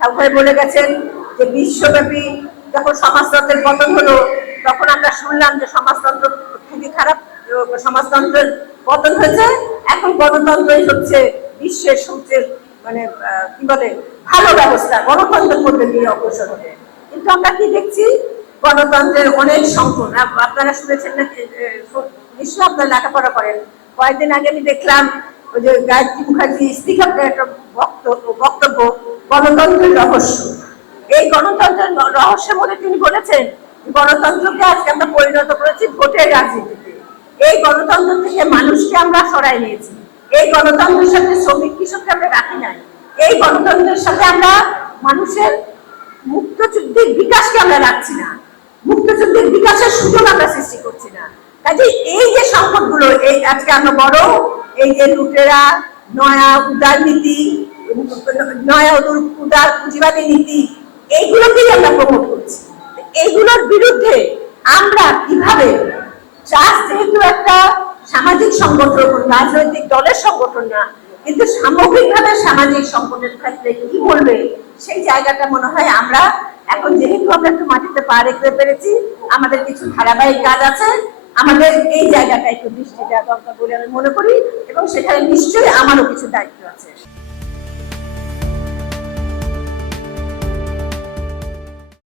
ঠাকুর ভাই বলে গেছেন যে বিশ্বব্যাপী যখন সমাজতন্ত্রের পতন হলো তখন আমরা শুনলাম যে সমাজতন্ত্র খুবই খারাপ, সমাজতন্ত্রের পতন হয়েছে, এখন গণতন্ত্রই হচ্ছে বিশ্বের সবচেয়ে মানে কি বলে ভালো ব্যবস্থা, গণতন্ত্রের মধ্যে দিয়ে অগ্রসর হবে। কিন্তু আমরা কি দেখছি, গণতন্ত্রের অনেক সংকট। আপনারা শুনেছেন না, নিশ্চয়ই আপনারা লেখাপড়া করেন। কয়েকদিন আগে আমি দেখলাম ওই যে গায়ত্রী মুখার্জি স্পিকারের একটা বক্তব্য, গণতন্ত্রের রহস্য। এই গণতন্ত্রের রহস্যের মধ্যে তিনি বলেছেন গণতন্ত্রকে আজকে আমরা পরিণত করেছি ভোটের রাজনীতিতে। এই গণতন্ত্র থেকে মানুষকে আমরা সরাই নিয়েছি। এই গণতন্ত্রের সাথে শ্রমিক কৃষককে আমরা রাখি নাই। এই গণতন্ত্রের সাথে আমরা মানুষের মুক্তযুদ্ধের বিকাশকে আমরা রাখছি না, মুক্তযুদ্ধের বিকাশের সুযোগ আমরা সৃষ্টি করছি না। কাজে এই যে সংকটগুলো, এই আজকে আমরা বড় এই যে লুটেরা নয়া উদার নীতি, নয়া উদার পুঁজিবাদী নীতি, এইগুলোকেই আমরা প্রমোট করছি। এইগুলোর বিরুদ্ধে আমরা কিভাবে, ট্রাস্ট যেহেতু একটা সামাজিক সংগঠন, রাজনৈতিক দলের সংগঠন না, কিন্তু সামগ্রিকভাবে সামাজিক সংগঠনের ক্ষেত্রে কি বলবে সেই জায়গাটা মনে হয় আমরা এখন যেহেতু আমরা একটু মাটিতে পা রেখে পেরেছি, আমাদের কিছু ধারাবাহিক কাজ আছে, আমাদের এই জায়গাটা একটু দৃষ্টি দেওয়া দরকার বলে আমি মনে করি, এবং সেখানে নিশ্চয়ই আমারও কিছু দায়িত্ব আছে।